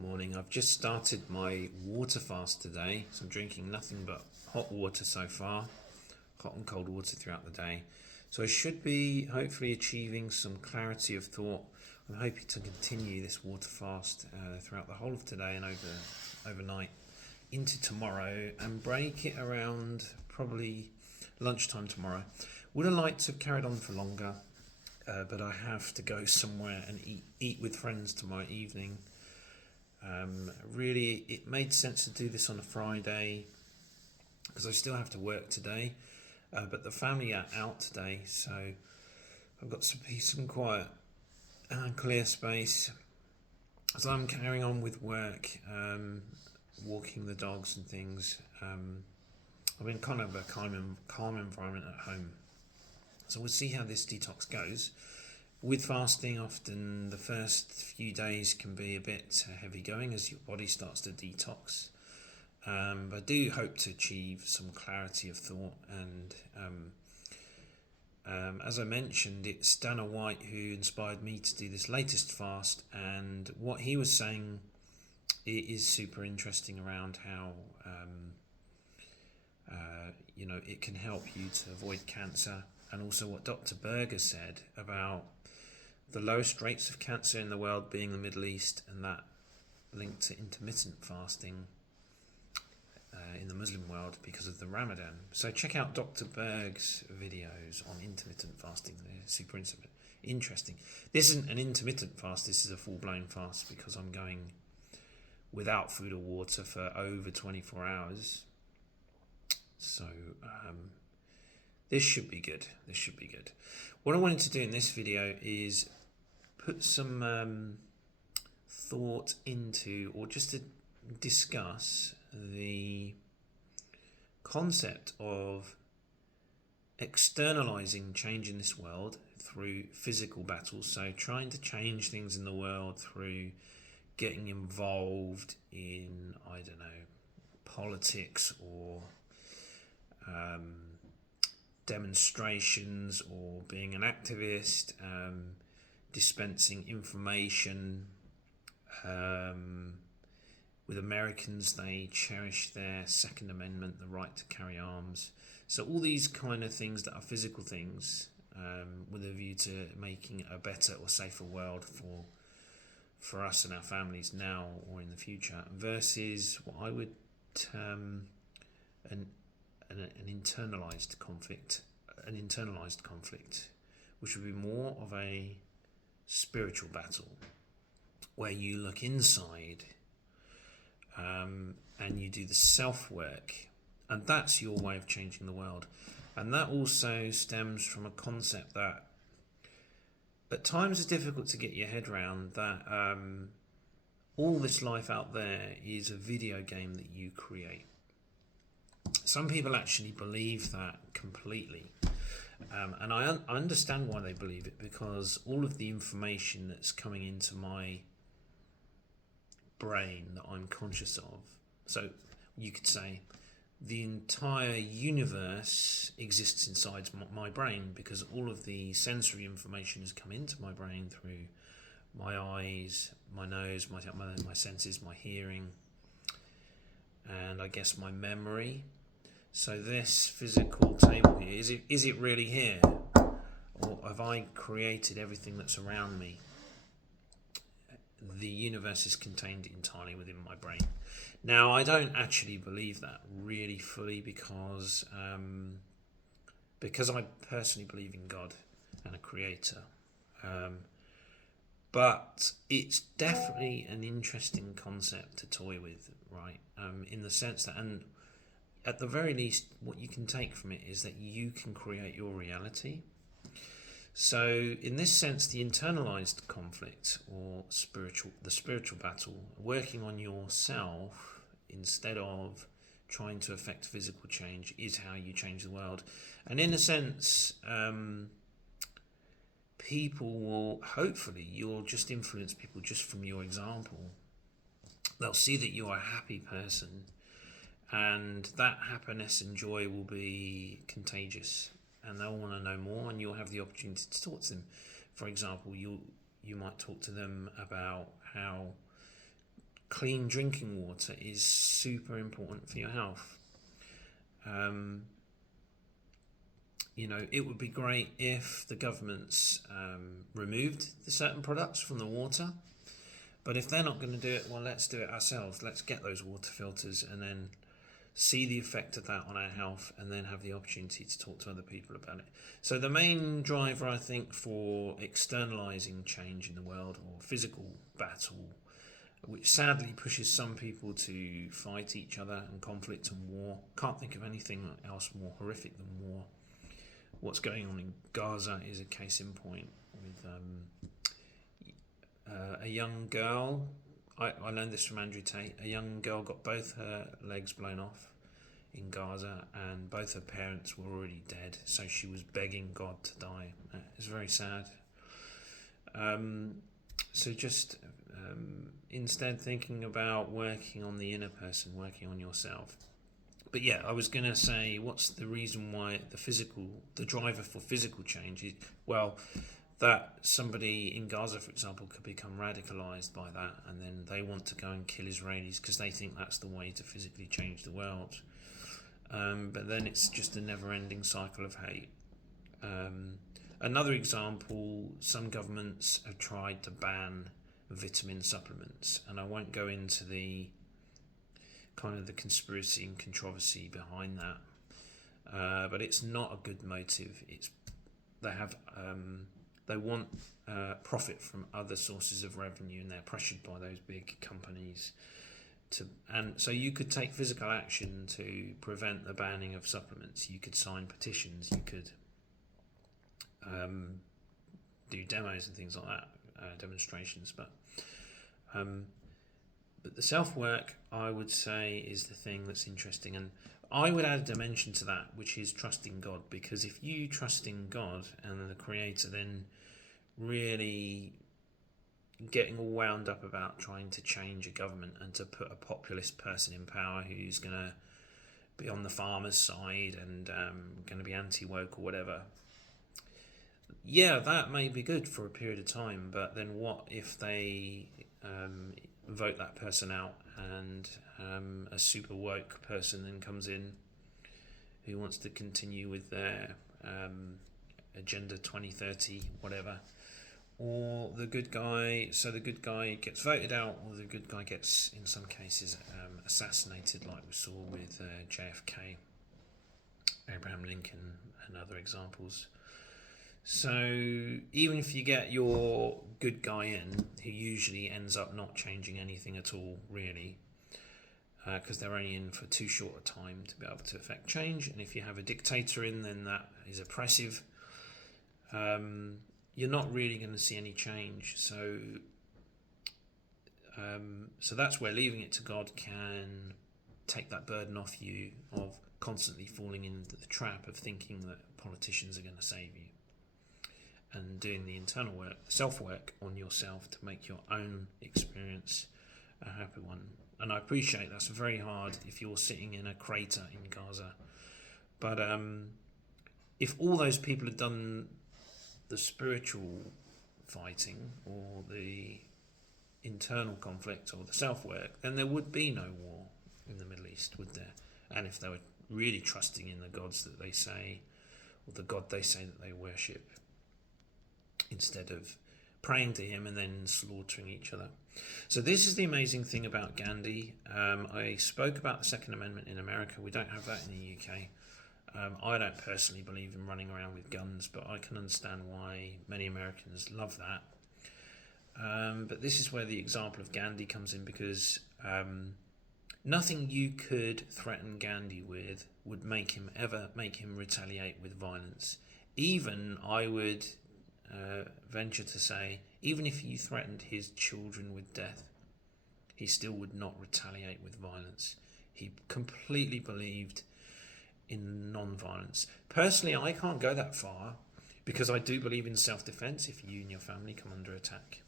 Morning. I've just started my water fast today, so I'm drinking nothing but hot water so far, hot and cold water throughout the day. So I should be hopefully achieving some clarity of thought. I'm hoping to continue this water fast throughout the whole of today and overnight into tomorrow, and break it around probably lunchtime tomorrow. Would have liked to have carried on for longer, but I have to go somewhere and eat with friends tomorrow evening. Really, it made sense to do this on a Friday because I still have to work today, but the family are out today, so I've got some peace and quiet and clear space. So I'm carrying on with work, walking the dogs and things. I'm in kind of a calm environment at home, so we'll see how this detox goes. With fasting, often the first few days can be a bit heavy going as your body starts to detox. But I do hope to achieve some clarity of thought, and as I mentioned, it's Dana White who inspired me to do this latest fast, and what he was saying is super interesting around how it can help you to avoid cancer, and also what Dr. Berger said about the lowest rates of cancer in the world being the Middle East, and that linked to intermittent fasting in the Muslim world because of the Ramadan. So check out Dr. Berg's videos on intermittent fasting. They're super interesting. This isn't an intermittent fast, this is a full-blown fast because I'm going without food or water for over 24 hours. So this should be good. What I wanted to do in this video is put some thought into, or just to discuss the concept of externalizing change in this world through physical battles. So trying to change things in the world through getting involved in, politics or demonstrations, or being an activist, dispensing information. With Americans, they cherish their Second Amendment, the right to carry arms. So all these kind of things that are physical things, with a view to making a better or safer world for us and our families now or in the future, versus what I would term an internalized conflict, which would be more of a spiritual battle, where you look inside and you do the self-work, and that's your way of changing the world. And that also stems from a concept that at times is difficult to get your head around, that all this life out there is a video game that you create. Some people actually believe that completely, and I understand why they believe it, because all of the information that's coming into my brain that I'm conscious of, so you could say the entire universe exists inside my brain, because all of the sensory information has come into my brain through my eyes, my nose, my senses, my hearing, and I guess my memory. So this physical table here, is it really here? Or have I created everything that's around me? The universe is contained entirely within my brain. Now, I don't actually believe that really fully, because I personally believe in God and a creator. But it's definitely an interesting concept to toy with, right? In the sense that, and at the very least, what you can take from it is that you can create your reality. So in this sense, the internalized conflict, or the spiritual battle, working on yourself instead of trying to affect physical change, is how you change the world. And in a sense, people will, hopefully, you'll just influence people just from your example. They'll see that you are a happy person, and that happiness and joy will be contagious, and they'll want to know more, and you'll have the opportunity to talk to them. For example, you might talk to them about how clean drinking water is super important for your health. It would be great if the governments removed the certain products from the water. But if they're not going to do it, well, let's do it ourselves. Let's get those water filters and then see the effect of that on our health, and then have the opportunity to talk to other people about it. So the main driver, I think, for externalising change in the world, or physical battle, which sadly pushes some people to fight each other and conflict and war. Can't think of anything else more horrific than war. What's going on in Gaza is a case in point, with a young girl. I learned this from Andrew Tate. A young girl got both her legs blown off in Gaza, and both her parents were already dead, so she was begging God to die. It's very sad. So just instead thinking about working on the inner person, working on yourself. But yeah, I was going to say, what's the reason why the driver for physical change is, well, that somebody in Gaza, for example, could become radicalised by that, and then they want to go and kill Israelis because they think that's the way to physically change the world. But then it's just a never-ending cycle of hate. Another example, some governments have tried to ban vitamin supplements, and I won't go into the kind of the conspiracy and controversy behind that, but it's not a good motive. They want profit from other sources of revenue, and they're pressured by those big companies and so you could take physical action to prevent the banning of supplements. You could sign petitions, you could do demos and things like that, demonstrations, but the self-work, I would say, is the thing that's interesting, and I would add a dimension to that, which is trusting God, because if you trust in God and the Creator, then really getting all wound up about trying to change a government and to put a populist person in power who's going to be on the farmer's side and going to be anti-woke or whatever, yeah, that may be good for a period of time, but then what if they vote that person out and a super woke person then comes in who wants to continue with their Agenda 2030, whatever, or the good guy gets voted out, or the good guy gets, in some cases, assassinated, like we saw with JFK, Abraham Lincoln, and other examples. So even if you get your good guy in, who usually ends up not changing anything at all, really, because they're only in for too short a time to be able to affect change, and if you have a dictator in, then that is oppressive. You're not really going to see any change. So that's where leaving it to God can take that burden off you of constantly falling into the trap of thinking that politicians are going to save you, and doing the internal work, self-work on yourself to make your own experience a happy one. And I appreciate that's very hard if you're sitting in a crater in Gaza. But if all those people had done the spiritual fighting or the internal conflict or the self-work, then there would be no war in the Middle East, would there? And if they were really trusting in the gods that they say, or the God they say that they worship, instead of praying to him and then slaughtering each other. So this is the amazing thing about Gandhi. I spoke about the Second Amendment in America. We don't have that in the UK. I don't personally believe in running around with guns, but I can understand why many Americans love that. But this is where the example of Gandhi comes in, because nothing you could threaten Gandhi with would make him retaliate with violence. Even, I would venture to say, even if you threatened his children with death, he still would not retaliate with violence. He completely believed in non-violence. Personally, I can't go that far, because I do believe in self-defense if you and your family come under attack.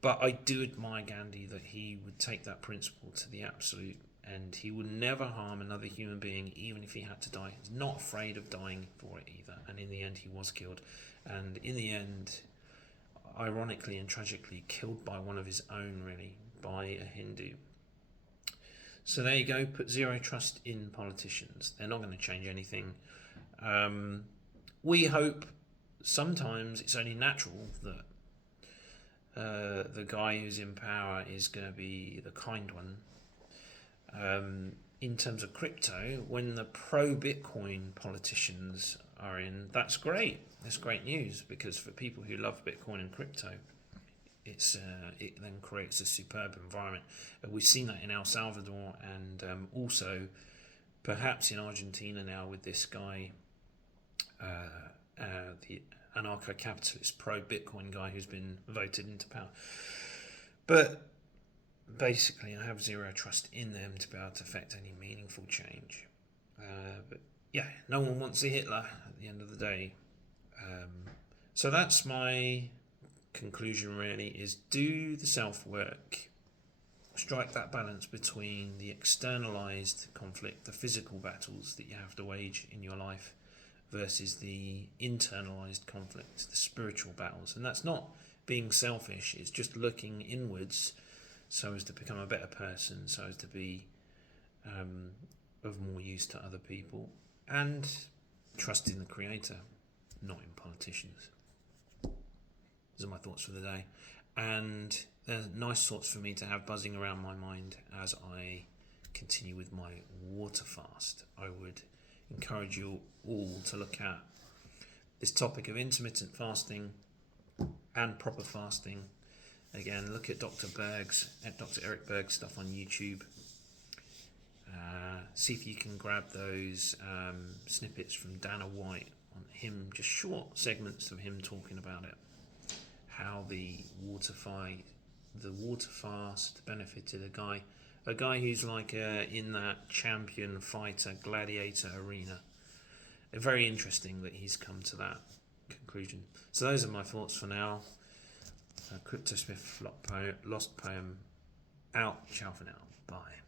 But I do admire Gandhi, that he would take that principle to the absolute end. He would never harm another human being, even if he had to die. He's not afraid of dying for it either. And in the end, he was killed. And in the end, ironically and tragically killed by one of his own, really, by a Hindu. So there you go, put zero trust in politicians. They're not going to change anything. We hope sometimes it's only natural that the guy who's in power is going to be the kind one. In terms of crypto, when the pro-Bitcoin politicians are in, that's great. That's great news, because for people who love Bitcoin and crypto, it then creates a superb environment. We've seen that in El Salvador, and also perhaps in Argentina now with this guy, the anarcho-capitalist pro-Bitcoin guy who's been voted into power. But basically, I have zero trust in them to be able to affect any meaningful change. But yeah, no one wants a Hitler at the end of the day. So that's my conclusion, really, is do the self-work, strike that balance between the externalized conflict, the physical battles that you have to wage in your life, versus the internalized conflict, the spiritual battles. And that's not being selfish, it's just looking inwards so as to become a better person, so as to be of more use to other people, and trusting the Creator, not in politicians. Those are my thoughts for the day, and they're nice thoughts for me to have buzzing around my mind as I continue with my water fast. I would encourage you all to look at this topic of intermittent fasting and proper fasting. Again, look at Dr. Eric Berg's stuff on YouTube. See if you can grab those snippets from Dana White on him, just short segments of him talking about it. How the water fast benefited a guy who's like in that champion fighter gladiator arena. Very interesting that he's come to that conclusion. So those are my thoughts for now. Cryptosmith Lost Poem out. Ciao for now. Bye.